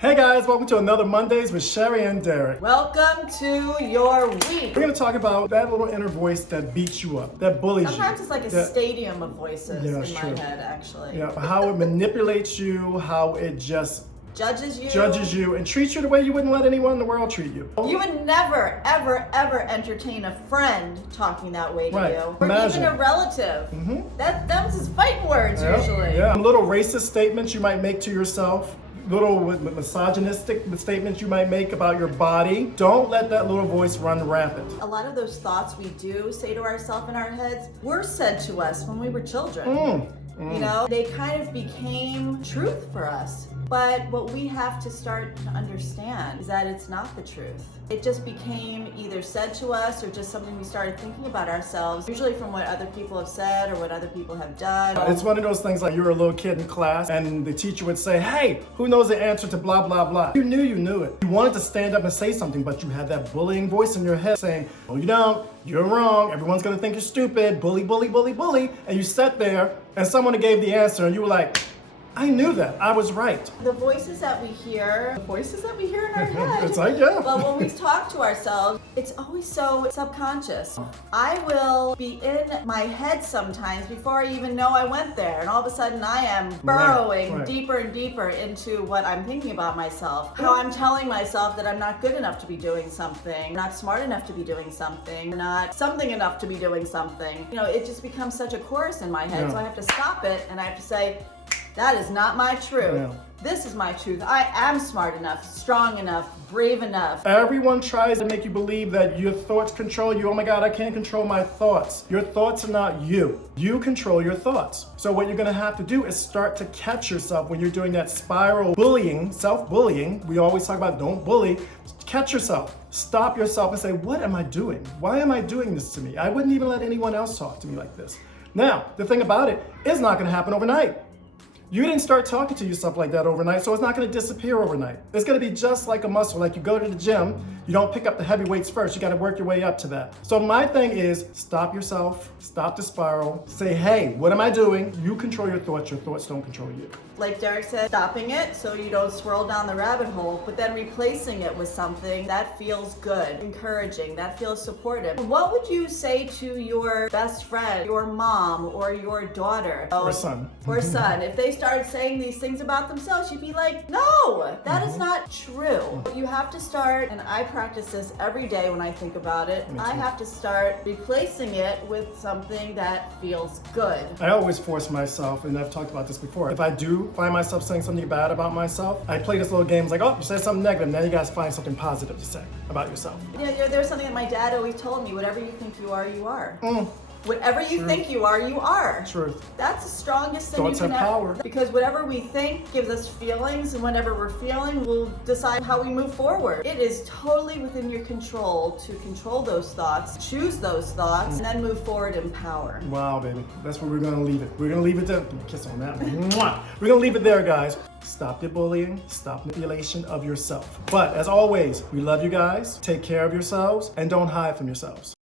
Hey guys, welcome to another Mondays with Sheri and Derek. Welcome to your week. We're going to talk about that little inner voice that beats you up, that bullies Sometimes you. it's like a stadium of voices in true. my head, actually. Yeah, how it manipulates you, how it just Judges you, and treats you the way you wouldn't let anyone in the world treat you. You would never, ever entertain a friend talking that way to Right. you. Or Imagine. even a relative. Them's just fighting words usually. Yeah, little racist statements you might make to yourself. Little misogynistic statements you might make about your body. Don't let that little voice run rampant. A lot of those thoughts we do say to ourselves in our heads were said to us when we were children. You know, they kind of became truth for us. But what we have to start to understand is that it's not the truth. It just became either said to us or just something we started thinking about ourselves, usually from what other people have said or what other people have done. It's one of those things like you're a little kid in class and the teacher would say, hey, who knows the answer to blah, blah, blah? You knew it. You wanted to stand up and say something, but you had that bullying voice in your head saying, oh, you don't, you're wrong, everyone's gonna think you're stupid, bully, bully, bully, bully. And you sat there and someone gave the answer and you were like, I knew that. I was right. The voices that we hear in our head. It's like, yeah. But when we talk to ourselves, it's always so subconscious. I will be in my head sometimes before I even know I went there. And all of a sudden I am burrowing deeper and deeper into what I'm thinking about myself. How I'm telling myself that I'm not good enough to be doing something, not smart enough to be doing something, not something enough to be doing something. You know, it just becomes such a chorus in my head. So I have to stop it and I have to say, that is not my truth. Yeah. This is my truth. I am smart enough, strong enough, brave enough. Everyone tries to make you believe that your thoughts control you. Oh my God, I can't control my thoughts. Your thoughts are not you. You control your thoughts. So what you're gonna have to do is start to catch yourself when you're doing that spiral bullying, self-bullying. We always talk about don't bully. Catch yourself. Stop yourself and say, what am I doing? Why am I doing this to me? I wouldn't even let anyone else talk to me like this. Now, the thing about it, it's not gonna happen overnight. You didn't start talking to yourself like that overnight, so it's not gonna disappear overnight. It's gonna be just like a muscle. Like you go to the gym, you don't pick up the heavy weights first, you gotta work your way up to that. So my thing is, stop yourself, stop the spiral, say, hey, what am I doing? You control your thoughts don't control you. Like Derek said, stopping it so you don't swirl down the rabbit hole, but then replacing it with something that feels good, encouraging, that feels supportive. What would you say to your best friend, your mom, or your daughter? Or son. Or son. If they started saying these things about themselves, you'd be like, no, that is not true. You have to start, and I practice this every day when I think about it, I have to start replacing it with something that feels good. I always force myself, and I've talked about this before, if I do find myself saying something bad about myself, I play this little game, it's like, oh, you said something negative, now you guys find something positive to say about yourself. Yeah, there's something that my dad always told me, whatever you think you are, you are. Whatever you think you are, you are. Truth. That's the strongest thing Thoughts you can have power. Because whatever we think gives us feelings, and whatever we're feeling will decide how we move forward. It is totally within your control to control those thoughts, choose those thoughts, and then move forward in power. Wow, baby. That's where we're gonna leave it. We're gonna leave it there. Kiss on that one. Mwah. We're gonna leave it there, guys. Stop the bullying, stop manipulation of yourself. But as always, we love you guys, take care of yourselves, and don't hide from yourselves.